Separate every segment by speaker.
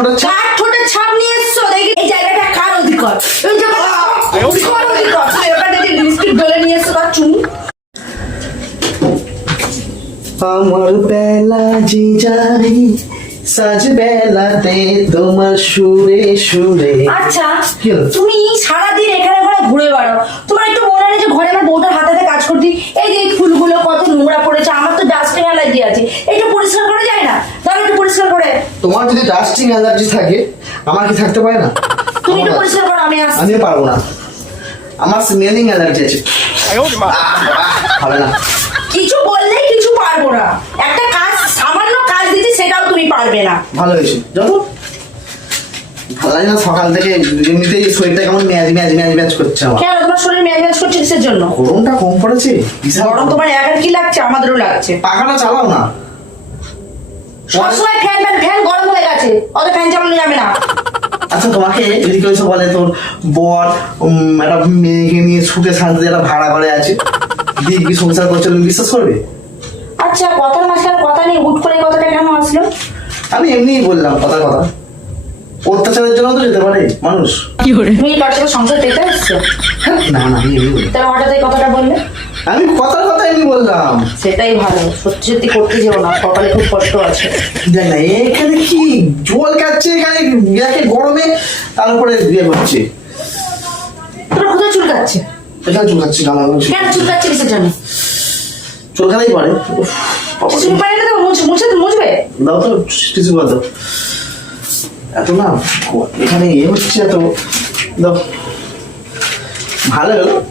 Speaker 1: ছোটের
Speaker 2: কার ঠোঁটের ছাপ নিয়ে এসছো দেখি। এই জায়গাটা কার অধিকার? এই জায়গাটা কার অধিকার? তুমি এখানে যে লিপস্টিক ডলে নিয়ে এসছো তার চুল
Speaker 1: আমার বেলা যে যাই সাজ বেলাতে তোমার সুরে সুরে।
Speaker 2: আচ্ছা তুমি সারাদিন এখানে ঘুরে বেড়াও। তোমার একটু মনে হয় যে ঘরে আমার বউটার হাতে হাতে কাজ করতি এই যে ফুলগুলো কত নোংরা
Speaker 1: তোমার যদি ডাস্টিং অ্যালার্জি থাকে আমার কি থাকতে পারে না?
Speaker 2: তুমি একটু পরিষ্কার করো আমি আসছি।
Speaker 1: আমি পারব না। আমার স্মেলিং অ্যালার্জি আছে। হবে না।
Speaker 2: কিছু বললেই কিছু পারব না। একটা কাজ সামান্য কাজ দিচ্ছি সেটাও তুমি পারবে না।
Speaker 1: ভালো হয়েছে। যাব ভালো না সকাল থেকে এমনিতেই শরীরটা কেমন ম্যাজ ম্যাজ ম্যাজ ম্যাজ করছে আমার।
Speaker 2: কেন? তোমার শরীর ম্যানেজ করছে কিসের জন্য?
Speaker 1: গরমটা কম পড়েছে
Speaker 2: গরম তোমার একার কি লাগছে? আমাদেরও লাগছে।
Speaker 1: পাখাটা চালাও না।
Speaker 2: সবসময় ফ্যান ফ্যান ফ্যান গরম হয়ে গেছে। অত ফ্যান চালানো যাবে না।
Speaker 1: আচ্ছা তোমাকে যদি কেউ এসে বলে তোর বর একটা মেয়েকে নিয়ে সুখে শান্তিতে একটা ভাড়া করে আছে দিব্যি সংসার করছে তুমি বিশ্বাস করবে?
Speaker 2: আচ্ছা কথার মাঝখানে কথা নেই হুট করে কথাটা কেন আসলো?
Speaker 1: আমি এমনিই বললাম কথা কথা। অত্যাচারের জন্য তো যেতে পারে মানুষ। কি করে?
Speaker 2: তুমি কার সাথে সংসার পেতে এসছো
Speaker 1: হ্যাঁ, না না আমি এমনি বলি।
Speaker 2: তাহলে হঠাৎ এই কথাটা বললে?
Speaker 1: আমি কথার কথা এমনি বললাম।
Speaker 2: সেটাই ভালো সত্যি সত্যি করতে যেও না সকালে খুব কষ্ট আছে।
Speaker 1: দেখ না এখানে কি জল কাটছে এখানে একে গরমে তার উপরে বিয়ে করছে।
Speaker 2: তোর কোথায় চুলকাচ্ছে
Speaker 1: এখানে চুলকাচ্ছে গালা বলছে
Speaker 2: কেন চুলকাচ্ছে কিসের জন্য
Speaker 1: চুলকাতেই পারে।
Speaker 2: কিছু পারে না তো? মুছে মুছে মুছবে?
Speaker 1: দাও তো কিছু বাদ দাও। এত না এখানে এ হচ্ছে এত ভালো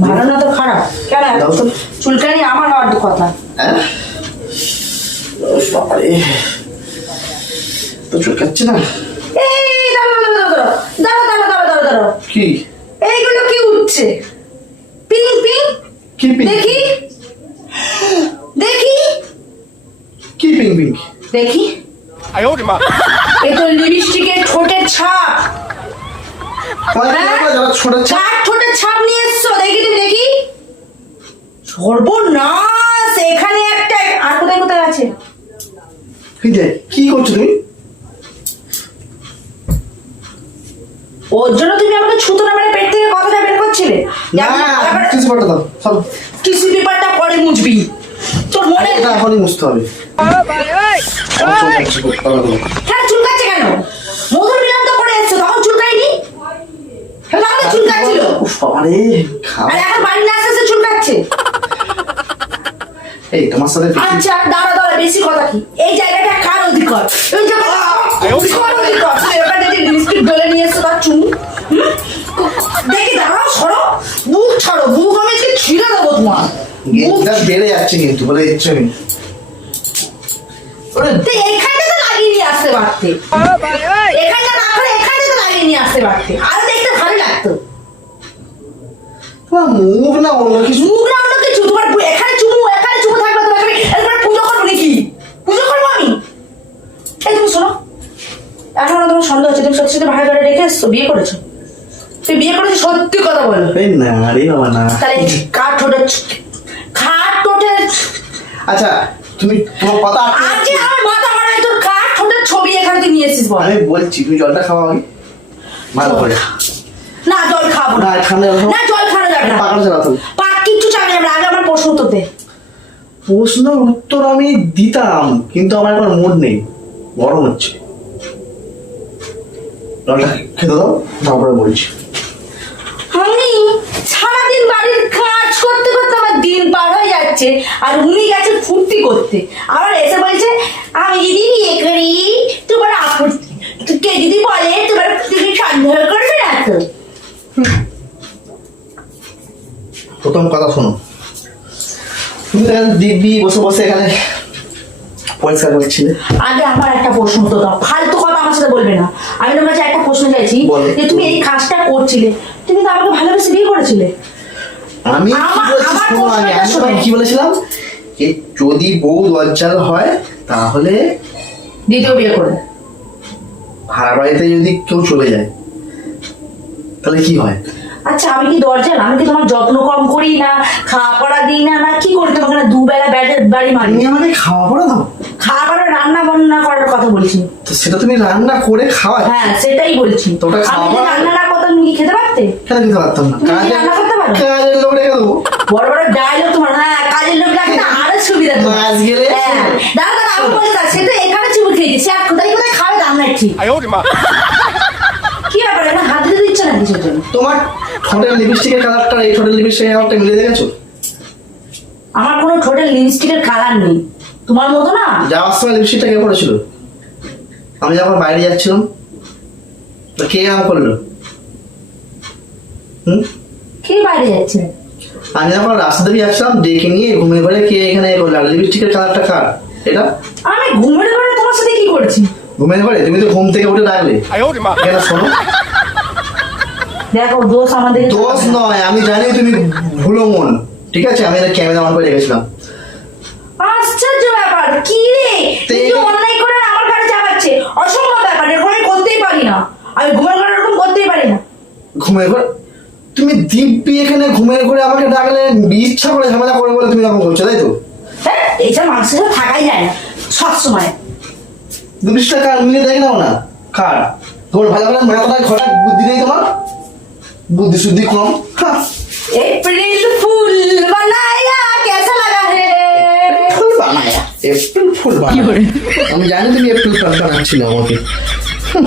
Speaker 2: ভালো না তো খারাপ। কেন? চুলকানি আমার হওয়ার কথা।
Speaker 1: হ্যাঁ? তো চুলকাচ্ছে না? কি?
Speaker 2: দেখি। দেখি।
Speaker 1: কি
Speaker 2: দেখি। মা। এই তো লিপস্টিকের ঠোঁটের ছাপ। হ্যাঁ?
Speaker 1: যারা ছোট
Speaker 2: কার ঠোঁটের ছাপ নিয়ে এসছো? দেখি তো দেখি। সর্বনাশ! এখানে একটা আর কোথায় কোথায় আছে?
Speaker 1: কি করছ তুমি?
Speaker 2: ওর জন্য তুমি আমাকে ছুতো না মেরে পেট থেকে কথাটা বের করছিলে?
Speaker 1: কিছু দাও সব।
Speaker 2: টিসি পেপারটা পরে মুছবি। তোর মনে
Speaker 1: এখনই মুছতে হবে। আমার চোখ যাচ্ছে খুব, পাগল হলো।
Speaker 2: কেন চুলকাচ্ছে কেন মধুর মিলন তো করে এসছো তখন চুলকায়নি তাহলে চুলকাচ্ছিল
Speaker 1: উফ, বাবারে।
Speaker 2: আর এখন বাড়ি না আসতে চুলকাচ্ছে।
Speaker 1: এই তোমার সাথে
Speaker 2: আচ্ছা দাঁড়া দাঁড়া বেশি কথা কি? এই জায়গাটা কার অধিকার? এই জায়গাটা কার অধিকার? তুমি এখানে যে লিপস্টিক ডলে নিয়ে এসছো তার চুল। হুম? দেখি দাঁড়াও সরো। বুক ছাড়ো বুক আমি আজকে ছিঁড়ে দেবো তোমার।
Speaker 1: গেটটা বেড়ে যাচ্ছে কিন্তু বলে দিচ্ছি আমি।
Speaker 2: এখানে তো লাগিয়ে নিয়ে আসতে পারতে। এখানে না করে এখানে তো লাগিয়ে নিয়ে আসতে পারতে। আরও
Speaker 1: তোমার মুখ না অন্য কিছু?
Speaker 2: মুখ না অন্য কিছু? তোমার এখানে চুমু এখানে চুমু থাকবে তোমার এখানে। এরপরে পুজো করব নাকি? পুজো করব আমি? এই তুমি শোনো। এখন তোমার সন্দেহ হচ্ছে। তুমি সত্যি সত্যি ভাড়া করে রেখে এসছো বিয়ে করেছ? তুই বিয়ে করেছ সত্যি কথা বলো।
Speaker 1: না রে বাবা না।
Speaker 2: তাহলে কাঠ ঠোঁটের খাট ঠোঁটের
Speaker 1: আচ্ছা তুমি তোমার কথা আটকে
Speaker 2: আজ যে আমার মাথা মারা তোর কাঠ ঠোঁটের ছবি এখানে তুই নিয়ে এসেছিস বল।
Speaker 1: আমি বলছি তুমি জলটা খাওয়া ভালো করে।
Speaker 2: না জল খাব না।
Speaker 1: ঠান্ডা
Speaker 2: না জল খাওয়া যাবে না।
Speaker 1: পাকানো চালাতো
Speaker 2: পাক কিচ্ছু চাবে না আগে আমার প্রশ্ন উত্তর দে।
Speaker 1: প্রশ্নের উত্তর আমি দিতাম কিন্তু আমার এখন মুড নেই। গরম হচ্ছে। জলটা খেতে দাও তারপরে বলছি।
Speaker 2: আমি সারাদিন বাড়ির কাজ করতে করতে আমার দিন পার হয়ে যাচ্ছে আর উনি গেছে ফুর্তি করতে। আবার এসে বলছে আমি যদি বিয়ে করি তোমার আপত্তি কে যদি বলে তোমার তুমি সন্দেহ করবে না তো?
Speaker 1: প্রথম কথা শোনো তুমি তো এখানে দিব্যি বসে বসে এখানে পরিষ্কার করছিলে।
Speaker 2: আগে আমার একটা প্রশ্ন তো দাও ফালতু কথা আমার সাথে বলবে না। আমি তোমার কাছে একটা প্রশ্ন চাইছি যে তুমি এই কাজটা করছিলে তুমি তো আমাকে ভালোবেসে বিয়ে করেছিলে।
Speaker 1: আমি কি বলেছিলাম? যে যদি বউ লজ্জাল হয় তাহলে
Speaker 2: দ্বিতীয় বিয়ে করে
Speaker 1: ভাড়া বাড়িতে যদি কেউ চলে যায় তাহলে কি হয়?
Speaker 2: আচ্ছা আমি কি দরজা আমি কি তোমার যত্ন কম করি না খাওয়া পড়া দিই না না কি করি? তোমাকে না দুবেলা ব্যাটের বাড়ি মারি।
Speaker 1: তুমি আমাকে খাওয়া পড়া দাও?
Speaker 2: খাবার রান্না বান্না করার কথা বলছি।
Speaker 1: তো সেটা তুমি রান্না করে খাওয়া
Speaker 2: হ্যাঁ সেটাই বলছি।
Speaker 1: তো ওটা
Speaker 2: আমি
Speaker 1: খাওয়া-
Speaker 2: রান্না না করতাম তুমি কি খেতে পারতে?
Speaker 1: কেন পারতাম না? কাজে
Speaker 2: রান্না করতে পারো?
Speaker 1: কাজের লোক রেখে দেবো।
Speaker 2: বড় বড় ডায়লগ তোমার হ্যাঁ কাজের লোক রাখতে আরও সুবিধা তোমার।
Speaker 1: মাছ গেলে?
Speaker 2: হ্যাঁ। দাঁড়া দাঁড়া আমি সেটা এখানে চুমু খেয়েছি সে আর কোথায় কোথায় খাবে রান্নার ঠিক। কিসের
Speaker 1: তোমার ঠোঁটের লিপস্টিকের কালারটা এই ঠোঁটের লিপস্টিকের কালারটা মিলে দেখেছ?
Speaker 2: আমার কোনো ঠোঁটের লিপস্টিকের কালার নেই। তোমার মতো না?
Speaker 1: যাওয়ার সময় লিপস্টিকটা কে পড়েছিল আমি যখন বাইরে যাচ্ছিলাম তো কে আম করল
Speaker 2: কে বাইরে যাচ্ছে?
Speaker 1: আমি যখন রাস্তা দিয়ে যাচ্ছিলাম ডেকে নিয়ে ঘুমিয়ে ঘরে কে এখানে করল? আর লিপস্টিকের কালারটা কার? এটা?
Speaker 2: আমি ঘুমের ঘরে তোমার সাথে কি করছি?
Speaker 1: ঘুমের ঘরে তুমি তো ঘুম থেকে উঠে ডাকলে। এটা শোনো।
Speaker 2: দেখো দোষ আমাদের
Speaker 1: দোষ নয় আমি জানি তুমি ভুলো মন ঠিক আছে? আমি ক্যামেরা অন করে রেখেছিলাম।
Speaker 2: আশ্চর্য ব্যাপার কি রে? তুই করে আমার ঘরে চাপাচ্ছে অসম্ভব ব্যাপার এরকম আমি করতেই পারি না। আমি ঘুমের ঘরে এরকম করতেই পারি না।
Speaker 1: পড়ে তুমি দিব্যি এখানে ঘুমিয়ে করে আমাকে ডাকলে ইচ্ছা করে ঝামেলা করে বলে তুমি এরকম করছ তাই তো?
Speaker 2: হ্যাঁ এইসব মানুষের সাথে থাকাই যায় না সবসময়
Speaker 1: দুপিসটা কার? মিলে দেখে নাও না। কার? তোমার ভালো ভালো মাথাটা ঘরে বুদ্ধি নেই তোমার? বুদ্ধি শুদ্ধি কম
Speaker 2: এপ্রিল ফুল বানায়া কেসা লাগা হে?
Speaker 1: ফুল বানায়া। এপ্রিল ফুল বানায়া। আমি জানি তুমি এপ্রিল ফুল বানাচ্ছিলে আমাকে। হুম,